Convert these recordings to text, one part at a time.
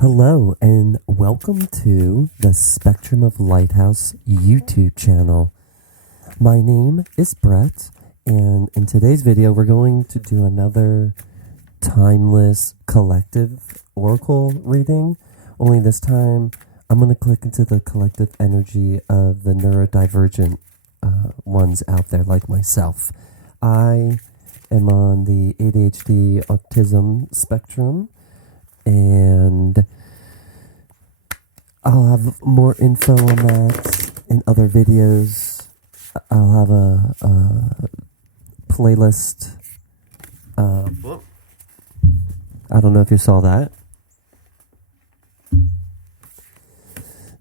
Hello and welcome to the Spectrum of Lighthouse YouTube channel. My name is Brett, and in today's video we're going to do another timeless collective oracle reading. Only this time I'm going to click into the collective energy of the neurodivergent ones out there like myself. I am on the ADHD autism spectrum, and I'll have more info on that in other videos. I'll have a playlist. I don't know if you saw that.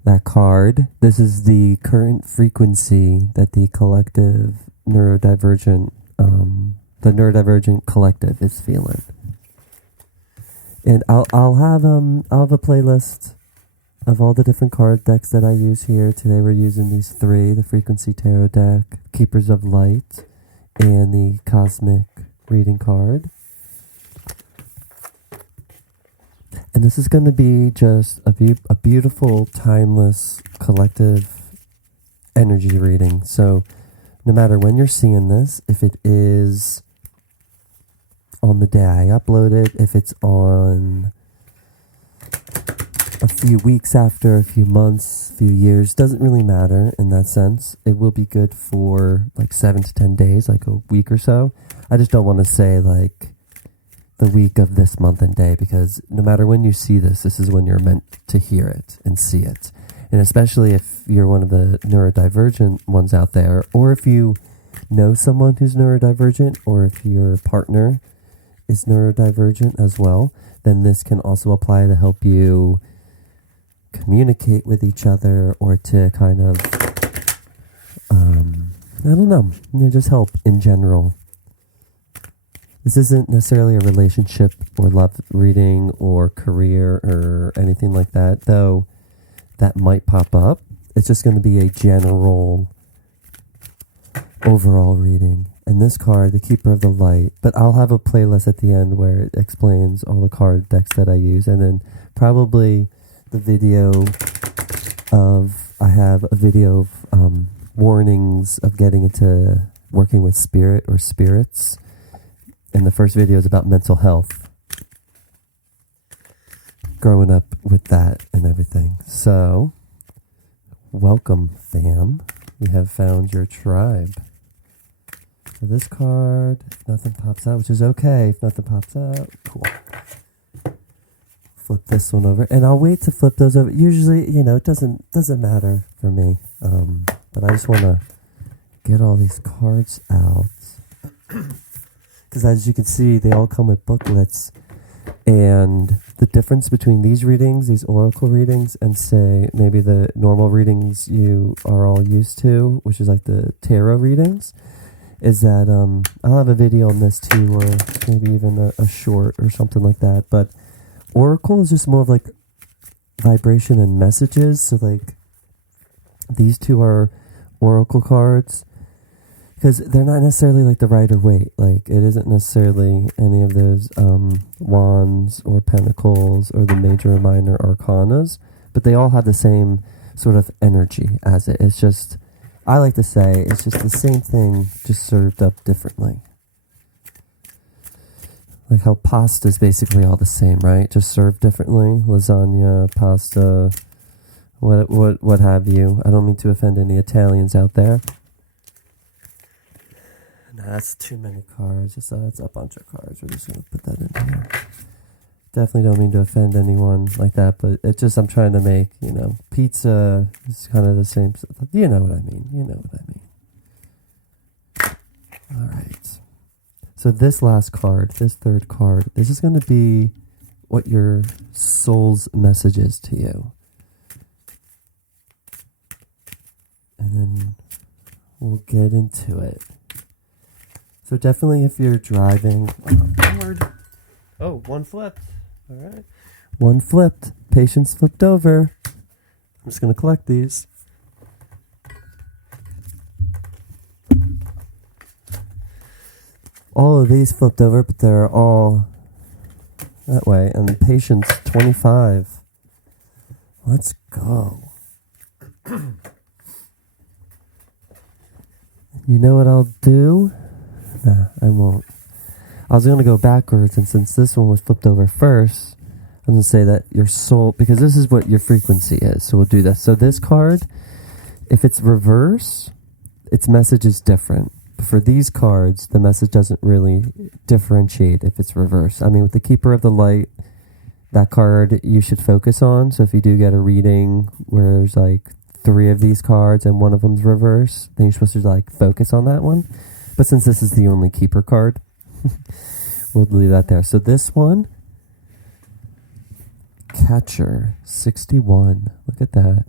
That card. This is the current frequency that the collective neurodivergent, the neurodivergent collective is feeling. And I'll have a playlist of all the different card decks that I use here. Today we're using these three: the Frequency Tarot deck, Keepers of Light, and the Cosmic Reading card. And this is going to be just a beautiful, timeless, collective energy reading. So no matter when you're seeing this, if it is on the day I upload it, if it's on a few weeks after, a few months, a few years, doesn't really matter in that sense. It will be good for like 7 to 10 days, like a week or so. I just don't want to say like the week of this month and day, because no matter when you see this, this is when you're meant to hear it and see it. And especially if you're one of the neurodivergent ones out there, or if you know someone who's neurodivergent, or if your partner is neurodivergent as well, then this can also apply to help you communicate with each other, or to kind of I don't know, just help in general. This isn't necessarily a relationship or love reading or career or anything like that, though that might pop up. It's just going to be a general overall reading. And this card, the Keeper of the Light, but I'll have a playlist at the end where it explains all the card decks that I use, and then probably the video I have a video of warnings of getting into working with spirit or spirits. And the first video is about mental health, growing up with that and everything. So, welcome, fam. You have found your tribe. So this card, if nothing pops out, which is okay. If nothing pops out, cool. Flip this one over, and I'll wait to flip those over. Usually, it doesn't matter for me. But I just want to get all these cards out. Because as you can see, they all come with booklets. And the difference between these readings, these oracle readings, and say maybe the normal readings you are all used to, which is like the tarot readings, is that I'll have a video on this too, or maybe even a short or something like that. But oracle is just more of like vibration and messages. So like these two are oracle cards, because they're not necessarily like the Rider Waite. Like it isn't necessarily any of those wands or pentacles or the major and minor arcanas, but they all have the same sort of energy as it. It's just, I like to say, it's just the same thing, just served up differently. Like how pasta is basically all the same, right? Just served differently. Lasagna, pasta, what have you. I don't mean to offend any Italians out there. That's too many cards. That's a bunch of cards. We're just going to put that in here. Definitely don't mean to offend anyone like that, but it's just, I'm trying to make, pizza is kind of the same. You know what I mean. All right. So this last card, this third card, this is going to be what your soul's message is to you. And then we'll get into it. So definitely if you're driving, one flipped. All right. One flipped. Patience flipped over. I'm just going to collect these. All of these flipped over, but they're all that way. And Patience 25. Let's go. You know what I'll do? Nah, I won't. I was going to go backwards, and since this one was flipped over first, I'm going to say that your soul, because this is what your frequency is. So we'll do this. So this card, if it's reverse, its message is different. But for these cards, the message doesn't really differentiate if it's reverse. I mean, with the Keeper of the Light, that card you should focus on. So if you do get a reading where there's like 3 of these cards and one of them's reverse, then you're supposed to like focus on that one. But since this is the only Keeper card, we'll leave that there. So this one, Catcher 61. Look at that.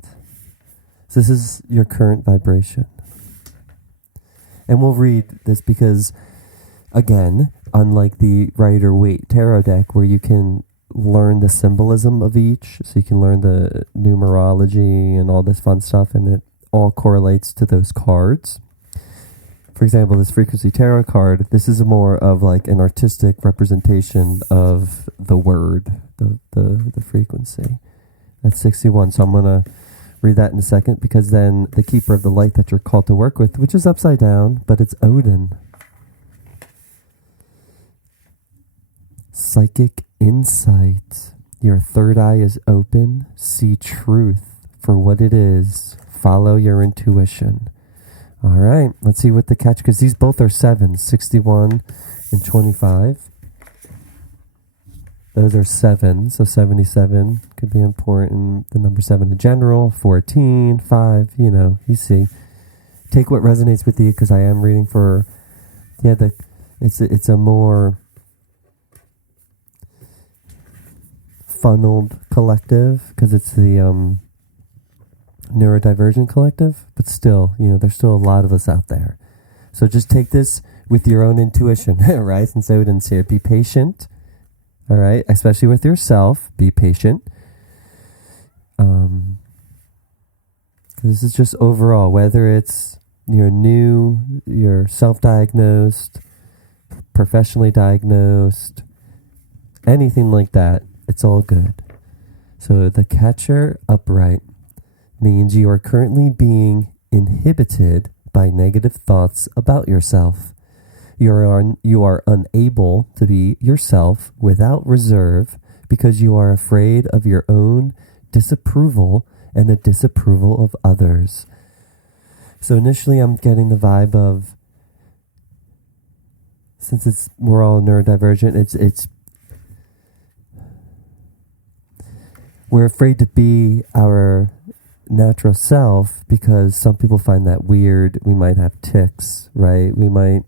So this is your current vibration. And we'll read this because, again, unlike the Rider-Waite Tarot deck where you can learn the symbolism of each, so you can learn the numerology and all this fun stuff, and it all correlates to those cards. For example, this Frequency Tarot card, this is more of like an artistic representation of the word, the frequency. That's 61. So I'm going to read that in a second, because then the Keeper of the Light that you're called to work with, which is upside down, but it's Odin. Psychic insight. Your third eye is open. See truth for what it is. Follow your intuition. All right, let's see what the catch, because these both are 7s, 61 and 25. Those are 7s, so 77 could be important. The number 7 in general, 14, 5, you see. Take what resonates with you, because I am reading for, it's a more funneled collective, because it's the Neurodivergent collective, but still, there's still a lot of us out there. So just take this with your own intuition, right? Since Odin's here, be patient, all right? Especially with yourself, be patient. This is just overall, whether it's you're new, you're self-diagnosed, professionally diagnosed, anything like that, it's all good. So the Catcher upright means you are currently being inhibited by negative thoughts about yourself. You are unable to be yourself without reserve because you are afraid of your own disapproval and the disapproval of others. So initially I'm getting the vibe of, since we're all neurodivergent, it's we're afraid to be our natural self because some people find that weird. We might have tics, right? We might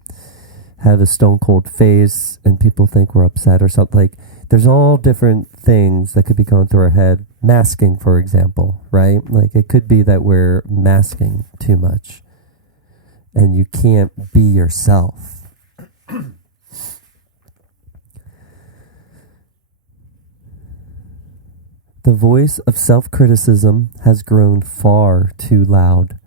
have a stone cold face and people think we're upset or something. Like, there's all different things that could be going through our head. Masking, for example, right? Like, it could be that we're masking too much and you can't be yourself. The voice of self-criticism has grown far too loud.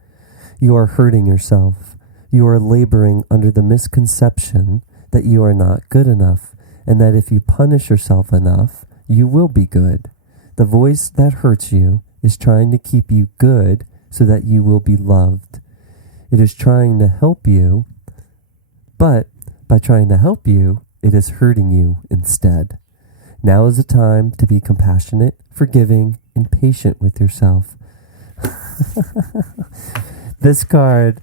You are hurting yourself. You are laboring under the misconception that you are not good enough, and that if you punish yourself enough, you will be good. The voice that hurts you is trying to keep you good so that you will be loved. It is trying to help you, but by trying to help you, it is hurting you instead. Now is the time to be compassionate, forgiving, and patient with yourself. This card,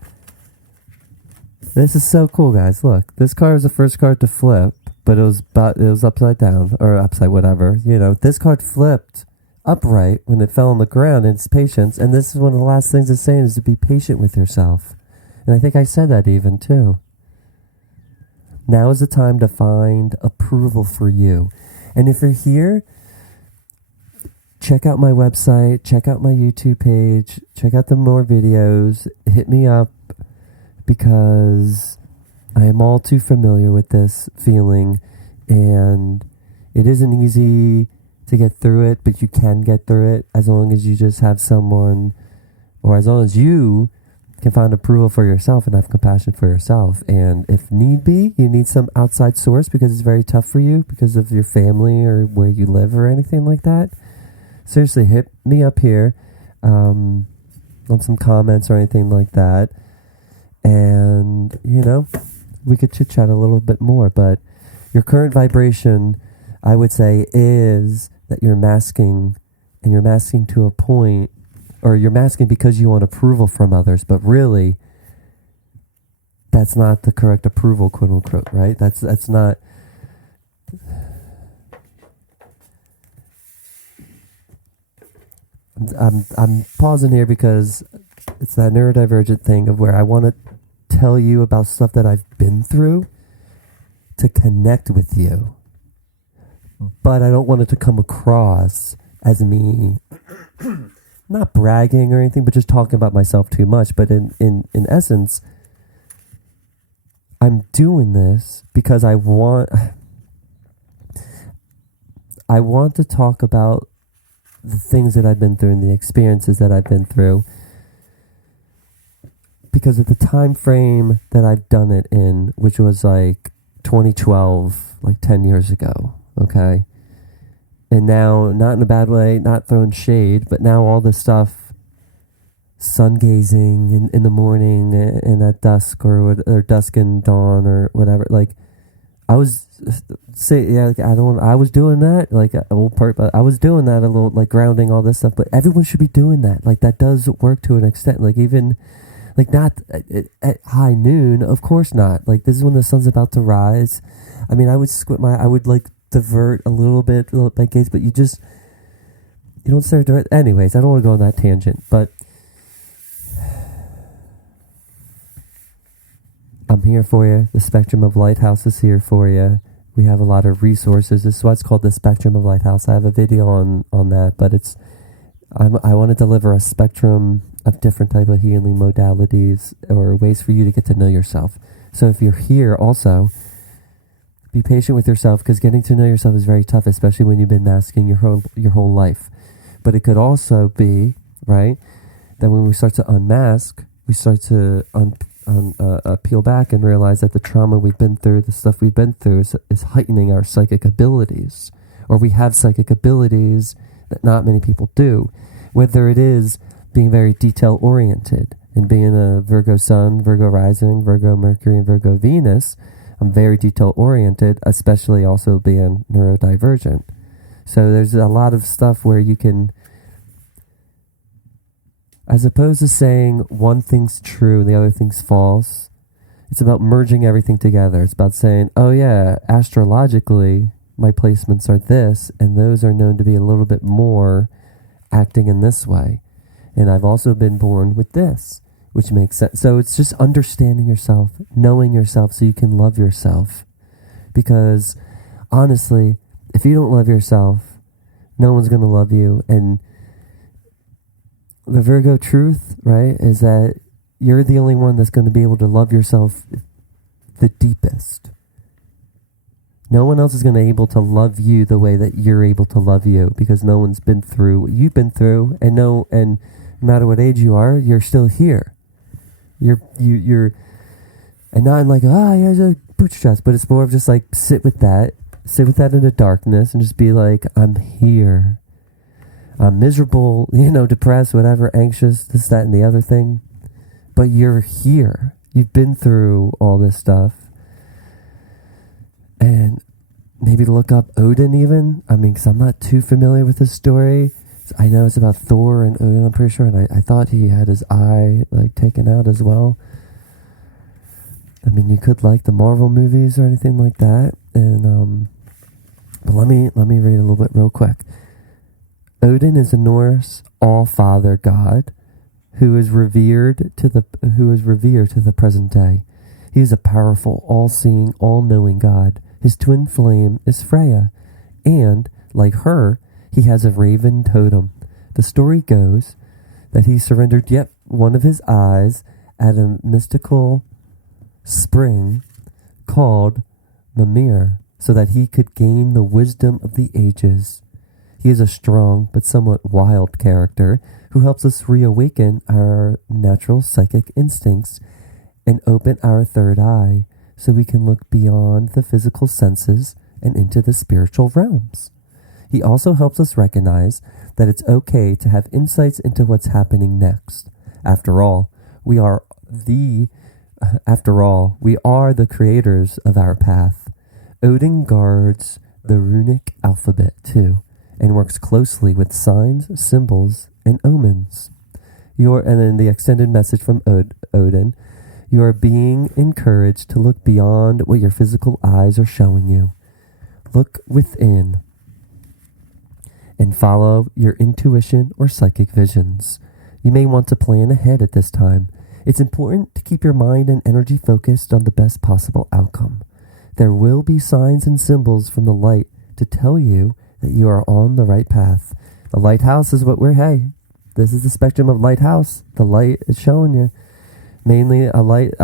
this is so cool, guys. Look, this card was the first card to flip, but it was upside down, or upside whatever. This card flipped upright when it fell on the ground, and it's patience. And this is one of the last things it's saying is to be patient with yourself. And I think I said that even too. Now is the time to find approval for you. And if you're here, check out my website, check out my YouTube page, check out the more videos, hit me up, because I am all too familiar with this feeling, and it isn't easy to get through it, but you can get through it as long as you just have someone, or as long as you can find approval for yourself and have compassion for yourself. And if need be, you need some outside source because it's very tough for you because of your family or where you live or anything like that, seriously, hit me up here on some comments or anything like that. And, we could chit chat a little bit more. But your current vibration, I would say, is that you're masking, and you're masking to a point, or you're masking because you want approval from others, but really that's not the correct approval, quote unquote, right? That's not. I'm pausing here because it's that neurodivergent thing of where I want to tell you about stuff that I've been through to connect with you, but I don't want it to come across as me not bragging or anything, but just talking about myself too much. But in essence, I'm doing this because I want to talk about the things that I've been through and the experiences that I've been through, because at the time frame that I've done it in, which was like 2012, like 10 years ago, okay? And now, not in a bad way, not throwing shade, but now all this stuff, sun gazing in the morning and at dusk or dusk and dawn or whatever, like I was I was doing that, like a little part, but I was doing that a little, like grounding, all this stuff. But everyone should be doing that. Like that does work to an extent. Like even, like not at high noon, of course not. Like this is when the sun's about to rise. I mean, I would like divert a little bit my gaze, but you don't stare direct. Anyways, I don't want to go on that tangent, but I'm here for you. The Spectrum of Lighthouse is here for you. We have a lot of resources. This is why it's called the Spectrum of Lighthouse. I have a video on that, but I want to deliver a spectrum of different type of healing modalities or ways for you to get to know yourself. So if you're here also, be patient with yourself, because getting to know yourself is very tough, especially when you've been masking your whole life. But it could also be, right, that when we start to unmask, we start to peel back and realize that the trauma we've been through, the stuff we've been through is heightening our psychic abilities, or we have psychic abilities that not many people do, whether it is being very detail oriented and being a Virgo Sun, Virgo Rising, Virgo Mercury, and Virgo Venus. I'm very detail oriented, especially also being neurodivergent. So there's a lot of stuff where you can, as opposed to saying one thing's true and the other thing's false, it's about merging everything together. It's about saying, oh yeah, astrologically, my placements are this, and those are known to be a little bit more acting in this way. And I've also been born with this, which makes sense. So it's just understanding yourself, knowing yourself so you can love yourself. Because honestly, if you don't love yourself, no one's going to love you. And the Virgo truth, right, is that you're the only one that's going to be able to love yourself the deepest. No one else is going to be able to love you the way that you're able to love you, because no one's been through what you've been through, and no matter what age you are, you're still here. You're and not in like, yeah, a bootstraps, but it's more of just like sit with that in the darkness and just be like, I'm here. I'm miserable, depressed, whatever, anxious, this, that, and the other thing. But you're here. You've been through all this stuff. And maybe look up Odin even. I mean, because I'm not too familiar with this story. I know it's about Thor and Odin, I'm pretty sure. And I thought he had his eye, like, taken out as well. I mean, you could like the Marvel movies or anything like that. And, but let me read a little bit real quick. Odin is a Norse all-father god who is revered to the present day. He is a powerful, all-seeing, all-knowing god. His twin flame is Freya, and like her, he has a raven totem. The story goes that he surrendered yet one of his eyes at a mystical spring called Mimir, so that he could gain the wisdom of the ages. He is a strong but somewhat wild character who helps us reawaken our natural psychic instincts and open our third eye so we can look beyond the physical senses and into the spiritual realms. He also helps us recognize that it's okay to have insights into what's happening next. After all, we are the creators of our path. Odin guards the runic alphabet too, and works closely with signs, symbols, and omens. And then the extended message from Odin, you are being encouraged to look beyond what your physical eyes are showing you. Look within and follow your intuition or psychic visions. You may want to plan ahead at this time. It's important to keep your mind and energy focused on the best possible outcome. There will be signs and symbols from the light to tell you that you are on the right path. The lighthouse is this is the spectrum of lighthouse. The light is showing you. Mainly a light,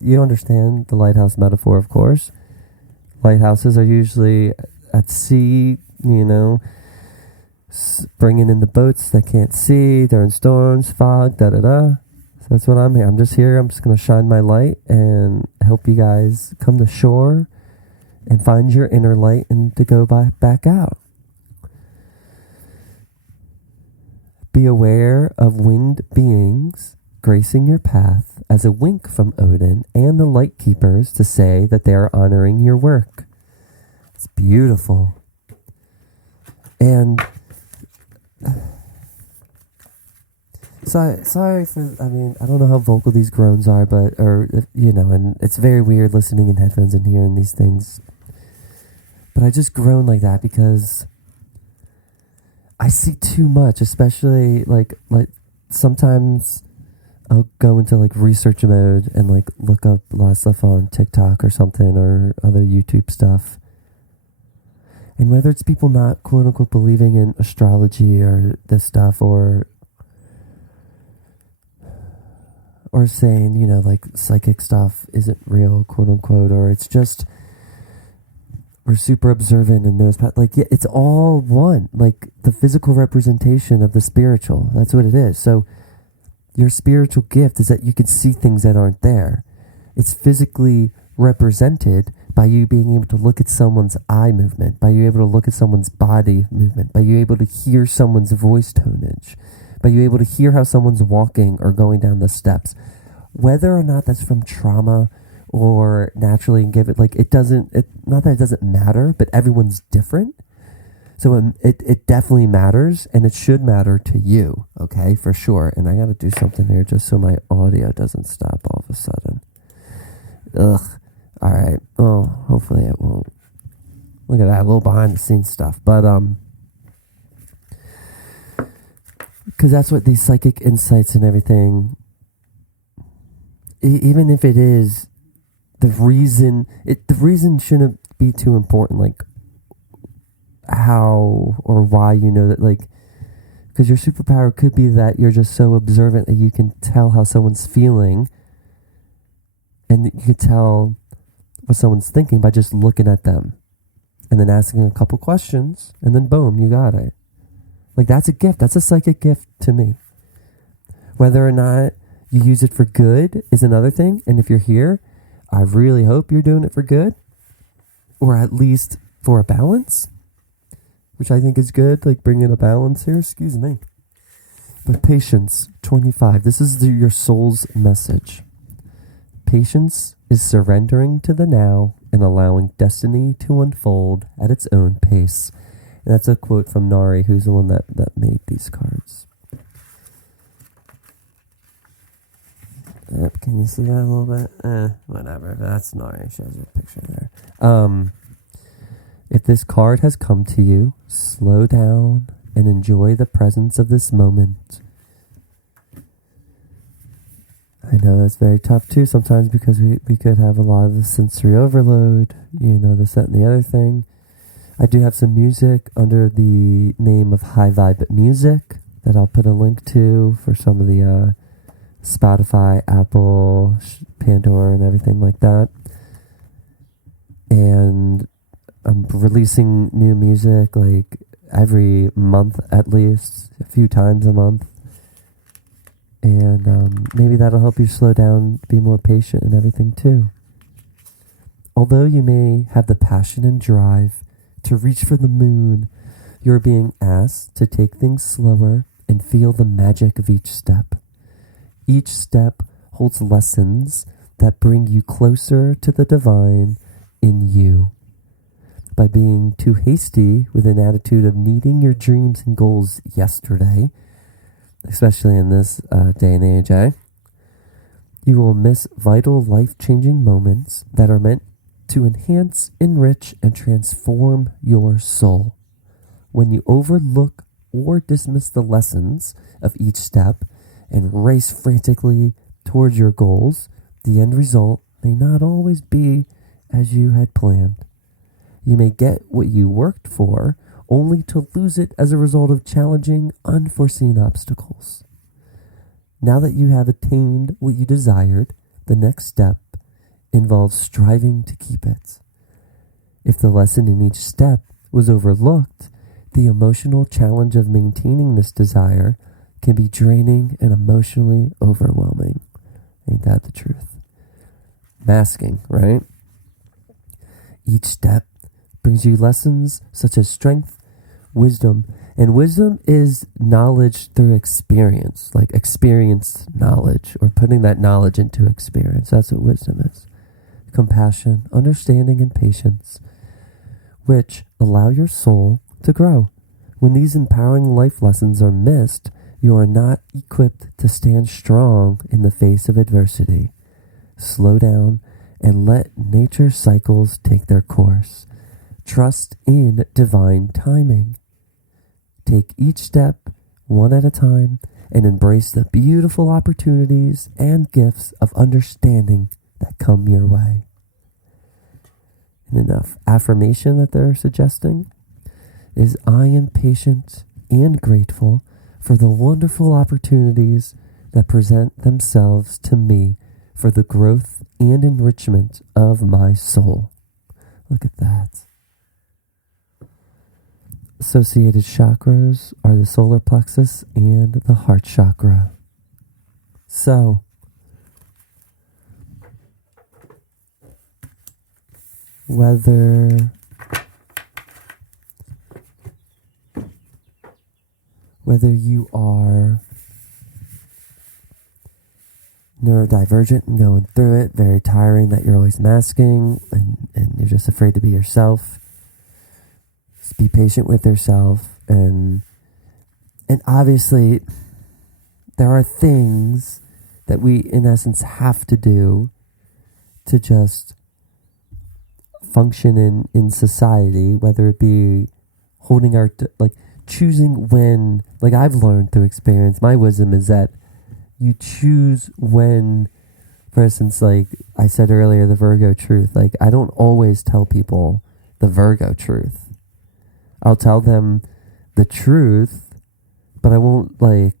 you understand the lighthouse metaphor, of course. Lighthouses are usually at sea, bringing in the boats that can't see during storms, fog, So that's what I'm here. I'm just here. I'm just going to shine my light and help you guys come to shore and find your inner light and to go back out. Be aware of winged beings gracing your path as a wink from Odin and the light keepers to say that they are honoring your work. It's beautiful. And sorry for, I don't know how vocal these groans are, and it's very weird listening in headphones and hearing these things. But I just groan like that because I see too much, especially like sometimes I'll go into research mode and look up a lot of stuff on TikTok or something or other YouTube stuff. And whether it's people not quote unquote believing in astrology or this stuff or saying, psychic stuff isn't real, quote unquote, or it's just we're super observant and knows, it's all one, the physical representation of the spiritual. That's what it is. So your spiritual gift is that you can see things that aren't there. It's physically represented by you being able to look at someone's eye movement, by you able to look at someone's body movement, by you able to hear someone's voice tonage, by you able to hear how someone's walking or going down the steps. Whether or not that's from trauma or naturally not that it doesn't matter, but everyone's different. So it definitely matters, and it should matter to you, okay, for sure. And I got to do something here just so my audio doesn't stop all of a sudden. Ugh. All right. Oh, hopefully it won't. Look at that, a little behind the scenes stuff. But because that's what these psychic insights and everything, even if it is the reason shouldn't be too important, how or why that, because your superpower could be that you're just so observant that you can tell how someone's feeling, and you could tell what someone's thinking by just looking at them and then asking a couple questions, and then boom, you got it. That's a gift. That's a psychic gift to me. Whether or not you use it for good is another thing. And if you're here, I really hope you're doing it for good, or at least for a balance, which I think is good, bringing a balance here. Excuse me. But patience, 25. This is your soul's message. Patience is surrendering to the now and allowing destiny to unfold at its own pace. And that's a quote from Nari, who's the one that made these cards. Can you see that a little bit? Whatever. That's Nari. Shows you a picture there. If this card has come to you, slow down and enjoy the presence of this moment. I know that's very tough too sometimes because we could have a lot of the sensory overload, this, that, and the other thing. I do have some music under the name of High Vibe Music that I'll put a link to for some of the Spotify, Apple, Pandora, and everything like that. And I'm releasing new music every month at least, a few times a month. And maybe that'll help you slow down, be more patient and everything too. Although you may have the passion and drive to reach for the moon, You're being asked to take things slower and feel the magic of each step. Each step holds lessons that bring you closer to the divine in you. By being too hasty with an attitude of needing your dreams and goals yesterday, especially in this day and age, you will miss vital life-changing moments that are meant to enhance, enrich, and transform your soul. When you overlook or dismiss the lessons of each step and race frantically towards your goals, the end result may not always be as you had planned. You may get what you worked for, only to lose it as a result of challenging, unforeseen obstacles. Now that you have attained what you desired, the next step involves striving to keep it. If the lesson in each step was overlooked, the emotional challenge of maintaining this desire can be draining and emotionally overwhelming. Ain't that the truth? Masking, right? Each step brings you lessons such as strength, wisdom, and wisdom is knowledge through experience, like experienced knowledge, or putting that knowledge into experience. That's what wisdom is. Compassion, understanding, and patience, which allow your soul to grow. When these empowering life lessons are missed, you are not equipped to stand strong in the face of adversity. Slow down and let nature's cycles take their course. Trust in divine timing. Take each step one at a time and embrace the beautiful opportunities and gifts of understanding that come your way. And enough affirmation that they're suggesting is, I am patient and grateful for the wonderful opportunities that present themselves to me for the growth and enrichment of my soul. Look at that. Associated chakras are the solar plexus and the heart chakra. So, whether you are neurodivergent and going through it, very tiring that you're always masking and you're just afraid to be yourself, just be patient with yourself. And obviously there are things that we in essence have to do to just function in society, whether it be holding our, like choosing when, like I've learned through experience, my wisdom is that you choose when, for instance, like I said earlier, the Virgo truth, like I don't always tell people the Virgo truth. I'll tell them the truth, but I won't like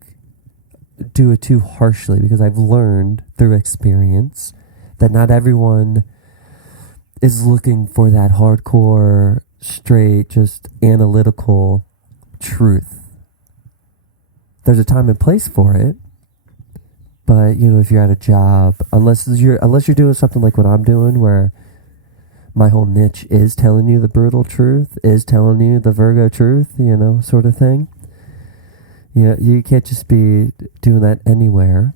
do it too harshly, because I've learned through experience that not everyone is looking for that hardcore, straight, just analytical truth. There's a time and place for it, but you know, if you're at a job, unless you're doing something like what I'm doing, where my whole niche is telling you the brutal truth, is telling you the Virgo truth, you know, sort of thing. You know, you can't just be doing that anywhere.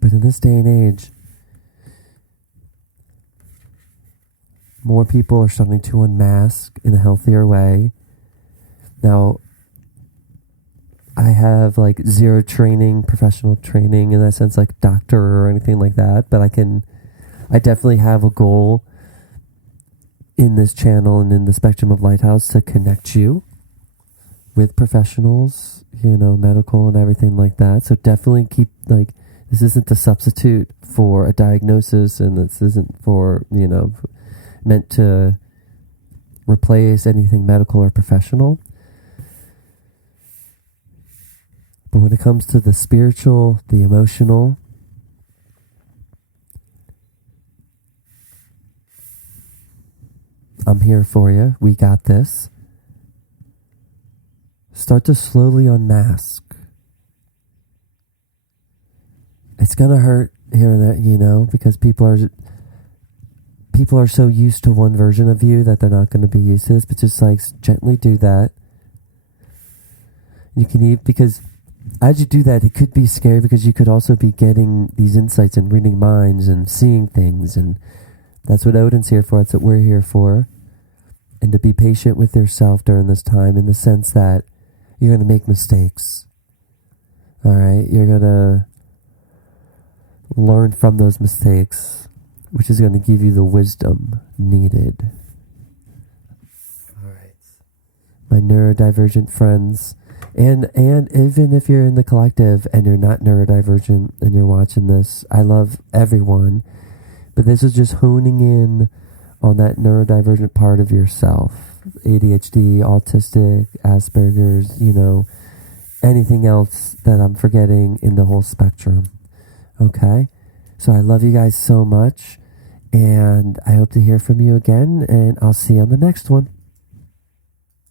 But in this day and age, more people are starting to unmask in a healthier way. Now, I have like zero training, professional training in that sense, like doctor or anything like that, but I definitely have a goal in this channel and in the spectrum of Lighthouse to connect you with professionals, you know, medical and everything like that. So definitely keep, like, this isn't a substitute for a diagnosis, and this isn't for, you know, meant to replace anything medical or professional. But when it comes to the spiritual, the emotional, I'm here for you. We got this. Start to slowly unmask. It's going to hurt here and there, you know, because people are people are so used to one version of you that they're not going to be used to this, but just like gently do that. You can eat, because as you do that, it could be scary, because you could also be getting these insights and reading minds and seeing things, and that's what Odin's here for. That's what we're here for. And to be patient with yourself during this time, in the sense that you're going to make mistakes. All right? You're going to learn from those mistakes, which is going to give you the wisdom needed. All right. My neurodivergent friends, and even if you're in the collective and you're not neurodivergent and you're watching this, I love everyone. But this is just honing in on that neurodivergent part of yourself. ADHD, autistic, Asperger's, anything else that I'm forgetting in the whole spectrum. Okay? So I love you guys so much, and I hope to hear from you again, and I'll see you on the next one.